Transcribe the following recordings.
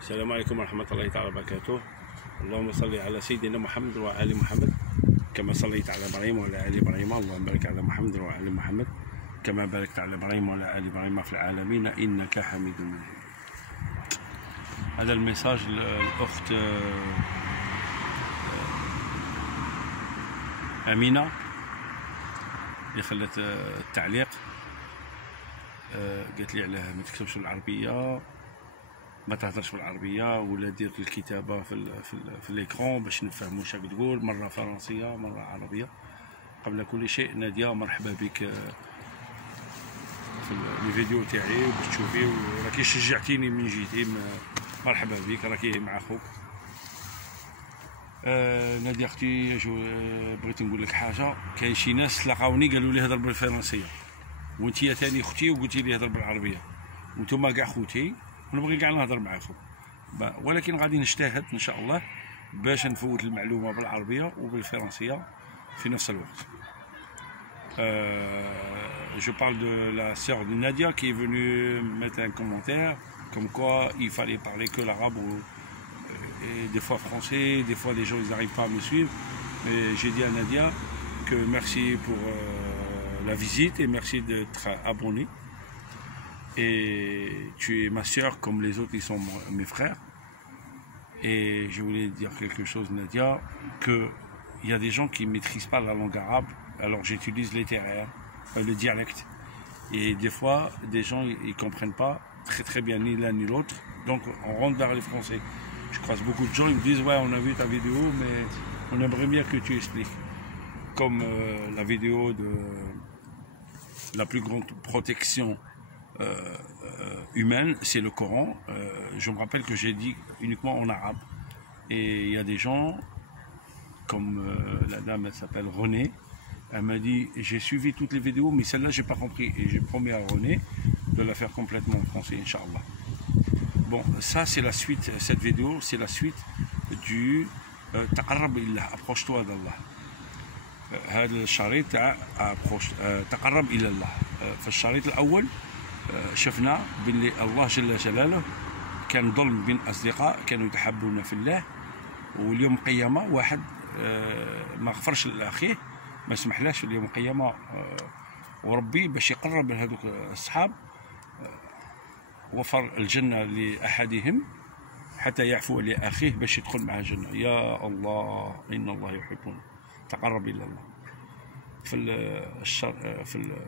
السلام عليكم ورحمة الله تعالى وبركاته. اللهم صل على سيدنا محمد وآل محمد كما صليت على إبراهيم وعلى آل إبراهيم. اللهم بارك على محمد وعلى آل محمد كما باركت على إبراهيم وعلى آل إبراهيم في العالمين إنك حميد مجيد. هذا الميساج للأخت أمينة اللي خلت التعليق، قالت لي علاه ما تكتبش بالعربية، ما تهضرش بالعربيه ولا دير الكتابه في الاكرون باش نفهموا واش تقول، مره فرنسيه مره عربيه. قبل كل شيء ناديه مرحبا بك في الفيديو تاعي باش تشوفي، وراكي شجعتيني من جيتي، مرحبا بك، راكي مع خوك. ناديه اختي، بغيت نقول لك حاجه. كاين شي ناس تلاقاوني قالوا لي هضر بالفرنسيه، وانتيا ثاني اختي وقلتي لي هضر بالعربيه، وانتم كاع خوتي، ونبغي كاع نهضر معاكم، ولكن غادي نجتهد ان شاء الله باش نفوت المعلومه بالعربيه وبالفرنسيه في نفس الوقت. Je parle de la sœur de Nadia qui est venue mettre un commentaire comme quoi il fallait parler que l'arabe et des fois français, des fois les gens ils n'arrivent pas à me suivre. Mais j'ai dit à Nadia que merci pour la visite et merci d'être abonné. Et tu es ma soeur comme les autres, ils sont mes frères. Et je voulais dire quelque chose, Nadia, qu'il y a des gens qui ne maîtrisent pas la langue arabe, alors j'utilise littéraire, le dialecte. Et des fois, des gens ils ne comprennent pas très bien ni l'un ni l'autre, donc on rentre vers les français. Je croise beaucoup de gens, ils me disent ouais, on a vu ta vidéo, mais on aimerait bien que tu expliques. Comme la vidéo de la plus grande protection humaine, c'est le Coran. Je me rappelle que j'ai dit uniquement en arabe. Et il y a des gens, comme la dame, elle s'appelle René, elle m'a dit j'ai suivi toutes les vidéos, mais celle-là j'ai pas compris. Et j'ai promis à René de la faire complètement en français, Inch'Allah. Bon, ça c'est la suite, cette vidéo, c'est la suite du Taqarrab illah, approche-toi d'Allah. هذا الشريط تاع تقرب إلى الله. في الشريط الأول شفنا باللي الله جل جلاله كان ظلم بين أصدقاء كانوا يتحبون في الله، واليوم قيامة واحد ما غفرش لأخيه، ما سمحلاش اليوم قيامة، وربي باش يقرب لهذوك الأصحاب وفر الجنة لأحدهم حتى يعفو لأخيه باش يدخل معه الجنة. يا الله إن الله يحبنا، تقرب إلى الله. في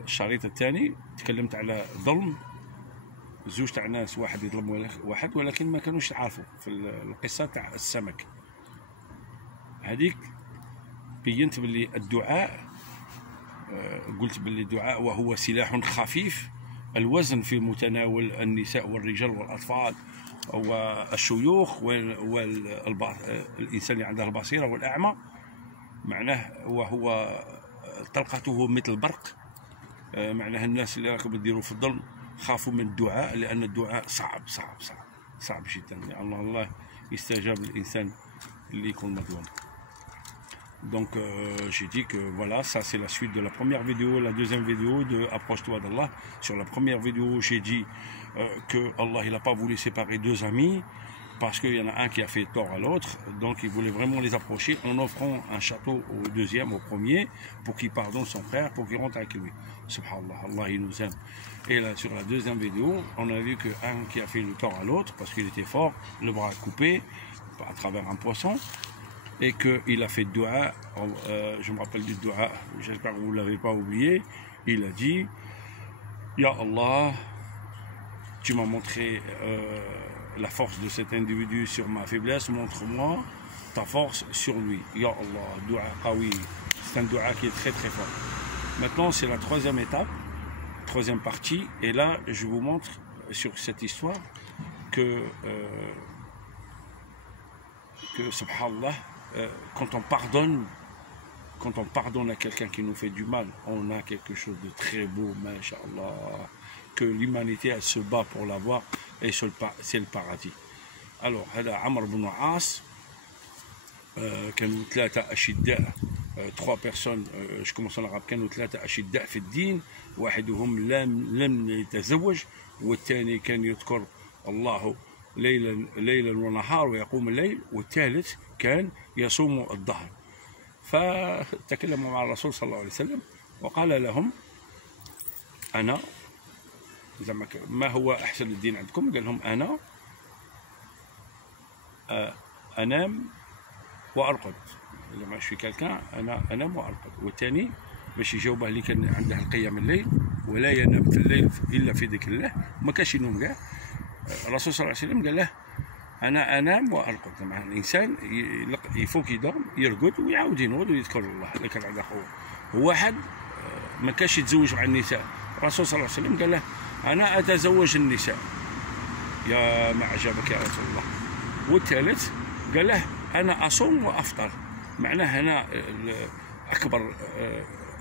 الشريط الثاني تكلمت على ظلم زوج تاع ناس، واحد يظلم واحد ولكن ما كانوش يعرفوا، في القصه تاع السمك هذيك بينت باللي الدعاء، قلت باللي الدعاء وهو سلاح خفيف الوزن في متناول النساء والرجال والاطفال والشيوخ والانسان اللي عنده البصيره والاعمى، معناه وهو طلقته مثل البرق. معناه الناس اللي راكم تديروا في الظلم خافوا من الدعاء، لأن الدعاء صعب صعب صعب صعب جدا، يعني الله يستجاب للإنسان اللي يكون مظلوم. Donc j'ai dit que voilà, ça c'est la suite de la première vidéo. La deuxième vidéo de Approche-toi d'Allah. Sur la première vidéo, j'ai dit que Allah il n'a pas voulu séparer deux amis, parce qu'il y en a un qui a fait tort à l'autre, donc il voulait vraiment les approcher en offrant un château au deuxième, au premier, pour qu'il pardonne son frère, pour qu'il rentre avec lui. Subhanallah, Allah il nous aime. Et là, sur la deuxième vidéo, on a vu qu'un qui a fait le tort à l'autre, parce qu'il était fort, le bras coupé, à travers un poisson, et qu'il a fait dua, je me rappelle du dua, j'espère que vous ne l'avez pas oublié, il a dit, Ya Allah, tu m'as montré la force de cet individu sur ma faiblesse, montre-moi ta force sur lui. Ya Allah, dua qawi. C'est un dua qui est très très fort. Maintenant, c'est la troisième étape, troisième partie, et là, je vous montre sur cette histoire que subhanallah, quand on pardonne à quelqu'un qui nous fait du mal, on a quelque chose de très beau, masha'Allah, que l'humanité elle se bat pour l'avoir, et c'est le paradis. Alors هذا عمرو بن عاص، كانوا ثلاثة أشداء، trois personnes، je commence en arabe، كانوا ثلاثة أشداء في الدين، واحدهم لم يتزوج، والثاني كان يذكر الله ليلا ونهار ويقوم الليل، والثالث كان يصوم الظهر. فتكلموا مع الرسول صلى الله عليه وسلم وقال لهم: أنا زعما ما هو أحسن الدين عندكم؟ قال لهم: أنا أنام وأرقد. لما في كالكان أنا أنام وأرقد. والثاني باش يجاوبه اللي كان عنده القيام الليل ولا ينام في الليل إلا في ذكر الله، ما كانش ينوم كاع. الرسول صلى الله عليه وسلم قال له: أنا أنام وأرقد. مع الإنسان يفوق يدوم يرقد ويعاود ينوض ويذكر الله إذا كان عنده قوة. واحد ما كانش يتزوج مع النساء، الرسول صلى الله عليه وسلم قال له: أنا أتزوج النساء. يا ما عجبك يا رسول الله. والثالث قال له: أنا أصوم وأفطر. معناه هنا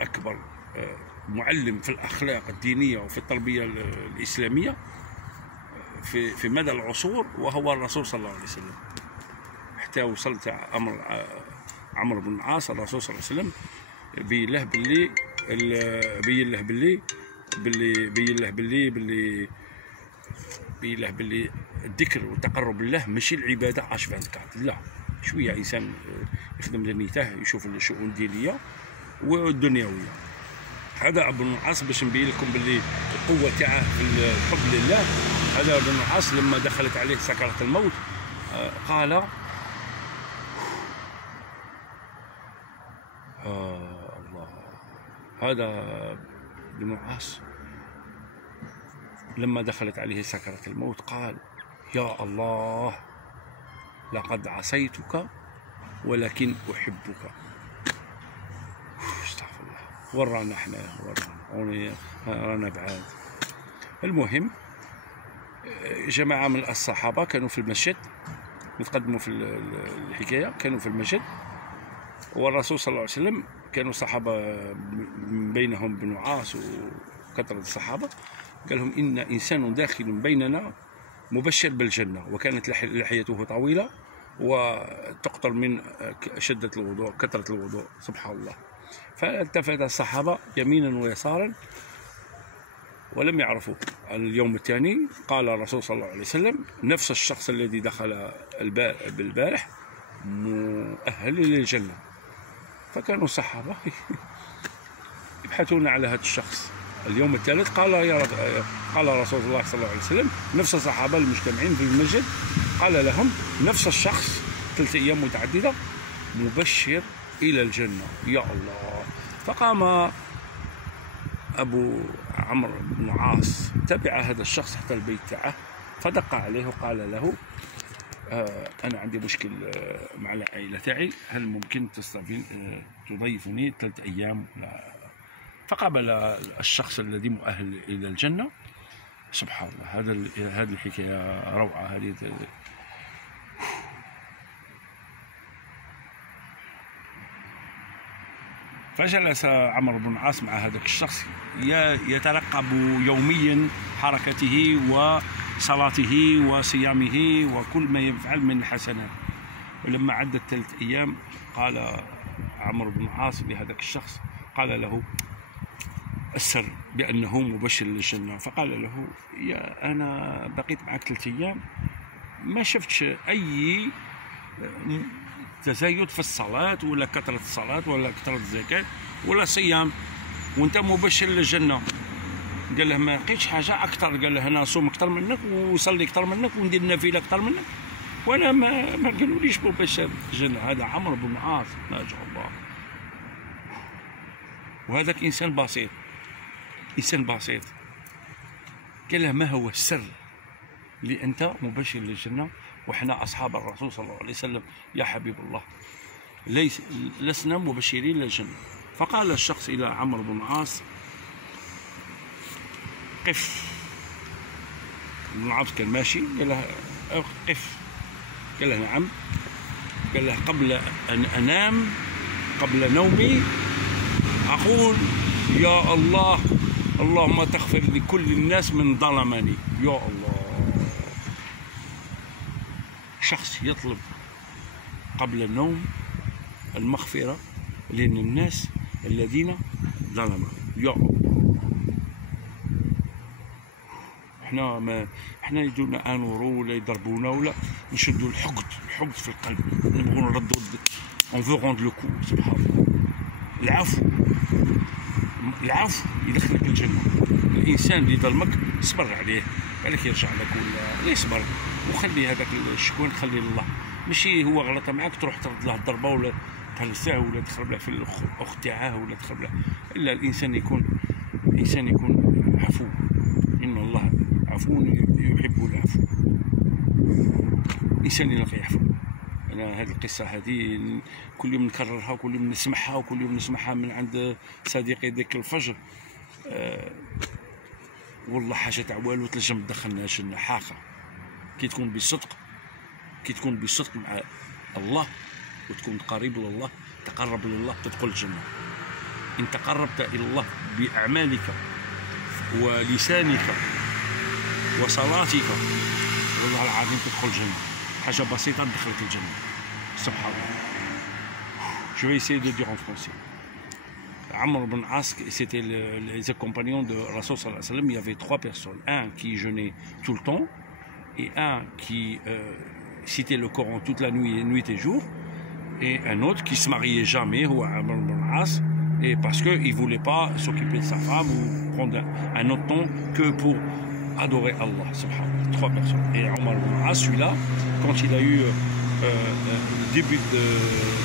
أكبر معلم في الأخلاق الدينية وفي التربية الإسلامية في مدى العصور وهو الرسول صلى الله عليه وسلم. حتى وصلت أمر عمرو بن العاص، الرسول صلى الله عليه وسلم بين له باللي الذكر والتقرب لله ماشي العبادة 24، لا، شوية إنسان يخدم دنيته، يشوف الشؤون الدينية والدنيوية. هذا ابن العاص باش نبين لكم باللي القوة تاعه في الحب لله. هذا ابن العاص لما دخلت عليه سكرات الموت قال: الله. هذا ابن العاص لما دخلت عليه سكرات الموت قال: يا الله، لقد عصيتك ولكن أحبك. استغفر الله. ورانا احنا، رانا بعاد. المهم، جماعة من الصحابة كانوا في المسجد، نتقدموا في الحكاية، كانوا في المسجد والرسول صلى الله عليه وسلم، كانوا صحابة بينهم بن عاص وكثرة الصحابة، قال لهم: إن إنسان داخل بيننا مبشر بالجنة، وكانت لحيته طويلة وتقطر من شدة الوضوء، كثرة الوضوء، سبحان الله. فالتفت الصحابة يمينا ويسارا ولم يعرفوا. اليوم الثاني قال الرسول صلى الله عليه وسلم: نفس الشخص الذي دخل بالبارح مؤهل للجنة. فكانوا الصحابة يبحثون على هذا الشخص. اليوم الثالث قال رسول الله صلى الله عليه وسلم: نفس الصحابة المجتمعين في المسجد قال لهم نفس الشخص 3 أيام متعددة مبشر إلى الجنة. يا الله. فقام أبو عمرو بن العاص تبع هذا الشخص حتى البيت تاعه، فدق عليه وقال له: أنا عندي مشكل مع العائلة تاعي، هل ممكن تضيفني 3 أيام؟ لا. فقابل الشخص الذي مؤهل إلى الجنة. سبحان الله. هذه الحكاية روعة. هذه فجلس عمرو بن العاص مع هذاك الشخص يترقب يوميا حركته وصلاته وصيامه وكل ما يفعل من الحسنات. ولما عدت 3 أيام قال عمرو بن العاص لهذاك الشخص، قال له السر بأنه مبشر للجنة. فقال له: يا أنا بقيت معك 3 أيام ما شفتش أي تزايد في الصلاة ولا كثرة الصلاة ولا كثرة الزكاة ولا صيام، وانت مبشر للجنة. قال له: ما لقيتش حاجة أكثر. قال له: أنا صوم أكثر منك وصلي أكثر منك وندير نافلة أكثر منك، وأنا ما قالوليش مبشر للجنة. هذا عمرو بن العاص، ما شاء الله. وهذاك إنسان بسيط، إنسان بسيط. قال له: ما هو السر اللي أنت مبشر للجنة وإحنا أصحاب الرسول صلى الله عليه وسلم يا حبيب الله لسنا مبشرين للجنة؟ فقال الشخص إلى عمرو بن العاص: قف. ابن العاص كان ماشي، قال له: قف. قال له: نعم. قال له: قبل أن أنام، قبل نومي، أقول: يا الله، اللهم تغفر لكل الناس من ظلمني. يا الله. شخص يطلب قبل النوم المغفرة للناس الذين ظلموا. يا الله. حنا يدونا انورو ولا يضربونا ولا نشدوا الحقد في القلب، نبغوا نردوا اون فو روند لو كو. سبحان الله. العفو يدخلك الجنه. الانسان اللي ظلمك صبر عليه، بالك يرجع لك ولا يصبر، وخلي هذاك الشكوان خليه لله. ماشي هو غلط معاك تروح ترد له الضربه ولا تهلسه ولا تخرب له في الاخت تاعه ولا تخرب له. الا الانسان يكون عفو. ان الله عفو يحب العفو. الانسان يلقى يعفو. انا هذه القصه هذه كل يوم نكررها وكل يوم نسمعها وكل يوم نسمعها من عند صديقي ذاك الفجر. والله حاجه تاع والو تنجم تدخلنا الجنه حاقه كي تكون بصدق مع الله وتكون قريب لله، تقرب لله تدخل الجنه. ان تقربت الى الله باعمالك ولسانك وصلاتك والله العظيم تدخل الجنه. حاجه بسيطه تدخلك الجنه. سبحان الله. Je vais essayer de dire en français. Amr ibn As, c'était les compagnons de Rasul sallallahu alayhi wa sallam. Il y avait trois personnes. Un qui jeûnait tout le temps, et un qui citait le Coran toute la nuit et jour, et un autre qui se mariait jamais, ou Amr ibn As, et parce qu'il ne voulait pas s'occuper de sa femme ou prendre un autre temps que pour adorer Allah. Subhanallah. Trois personnes. Et Omar ibn As, celui-là, quand il a eu le début de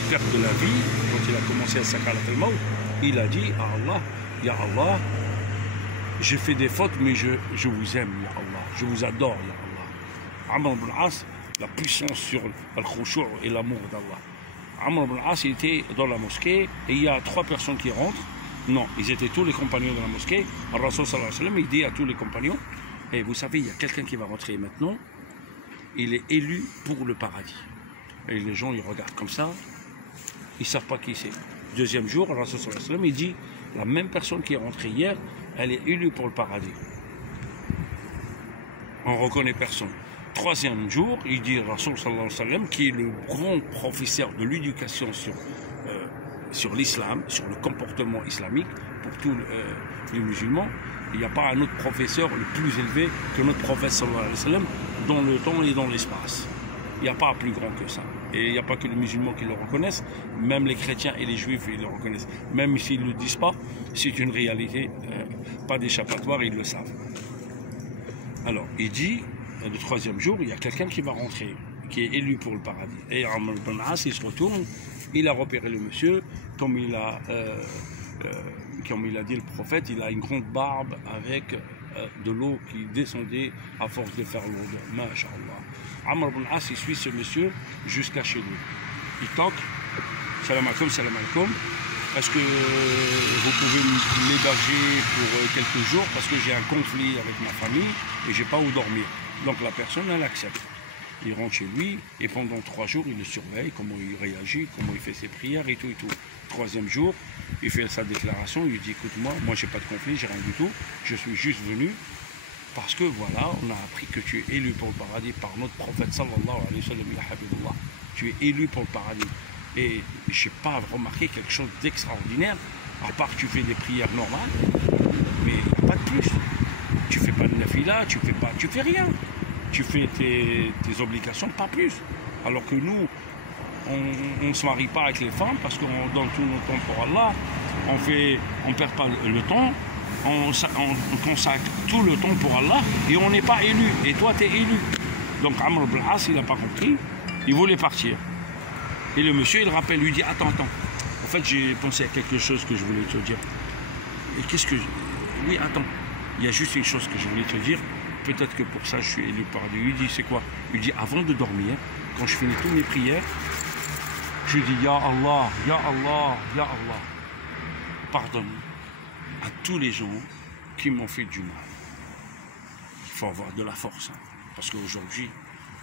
perte de la vie, quand il a commencé à sakarat al-maut, il a dit à Allah, Ya Allah, j'ai fait des fautes, mais je vous aime, Ya Allah, je vous adore, Ya Allah. Amr ibn As, la puissance sur le khushu' et l'amour d'Allah. Amr ibn As, il était dans la mosquée, et il y a trois personnes qui rentrent. Non, ils étaient tous les compagnons de la mosquée. Le Rasul sallallahu alayhi wa sallam, il dit à tous les compagnons, et vous savez, il y a quelqu'un qui va rentrer maintenant, il est élu pour le paradis. Et les gens, ils regardent comme ça, ils ne savent pas qui c'est. Deuxième jour, le Rasul sallallahu alayhi wa sallam, il dit, la même personne qui est rentrée hier, elle est élue pour le paradis. On ne reconnaît personne. Troisième jour, il dit Rasul sallallahu alayhi wa sallam, qui est le grand professeur de l'éducation sur l'islam, sur le comportement islamique, pour tous les musulmans. Il n'y a pas un autre professeur le plus élevé que notre prophète sallallahu alayhi wa sallam dans le temps et dans l'espace. Il n'y a pas plus grand que ça. Et il n'y a pas que les musulmans qui le reconnaissent, même les chrétiens et les juifs, ils le reconnaissent. Même s'ils ne le disent pas, c'est une réalité, pas d'échappatoire, ils le savent. Alors, il dit, le troisième jour, il y a quelqu'un qui va rentrer, qui est élu pour le paradis. Et Amr ibn As, il se retourne, il a repéré le monsieur, comme il a dit le prophète, il a une grande barbe avec de l'eau qui descendait à force de faire l'odeur. Masha'Allah. Amr ibn As, il suit ce monsieur jusqu'à chez lui. Il toque. Salam alaikum. Est-ce que vous pouvez m'héberger pour quelques jours parce que j'ai un conflit avec ma famille et j'ai pas où dormir. Donc la personne, elle accepte. Il rentre chez lui et pendant 3 jours, il le surveille, comment il réagit, comment il fait ses prières et tout et tout. Troisième jour, il fait sa déclaration, il dit écoute-moi, moi j'ai pas de conflit, j'ai rien du tout, je suis juste venu parce que voilà, on a appris que tu es élu pour le paradis par notre prophète sallallahu alayhi wa sallam, ya Habibullah. Tu es élu pour le paradis. Et je n'ai pas remarqué quelque chose d'extraordinaire, à part que tu fais des prières normales, mais il n'y a pas de plus. Tu fais pas de nafila, tu fais rien. Tu fais tes obligations, pas plus. Alors que nous, on ne se marie pas avec les femmes parce qu'on donne tout notre temps pour Allah, on perd pas le temps, on consacre tout le temps pour Allah et on n'est pas élu. Et toi, tu es élu. Donc Amr ibn As, il n'a pas compris, il voulait partir. Et le monsieur, il rappelle, lui dit attends. En fait, j'ai pensé à quelque chose que je voulais te dire. Et qu'est-ce que... Oui, attends. Il y a juste une chose que je voulais te dire. Peut-être que pour ça, je suis élu par Dieu. Il dit, c'est quoi? Il dit, avant de dormir, quand je finis toutes mes prières, je dis, Ya Allah, Ya Allah, Ya Allah. Pardonne à tous les gens qui m'ont fait du mal. Il faut avoir de la force. Hein, parce qu'aujourd'hui,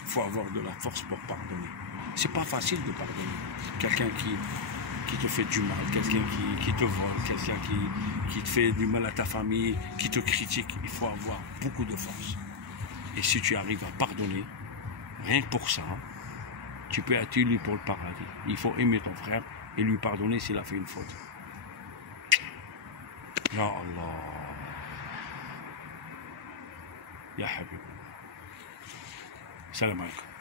il faut avoir de la force pour pardonner. C'est pas facile de pardonner. Quelqu'un qui te fait du mal, quelqu'un qui te vole, quelqu'un qui te fait du mal à ta famille, qui te critique, il faut avoir beaucoup de force. Et si tu arrives à pardonner, rien que pour ça, tu peux être élu pour le paradis. Il faut aimer ton frère et lui pardonner s'il a fait une faute. Ya Allah. يا حبيبي. السلام عليكم.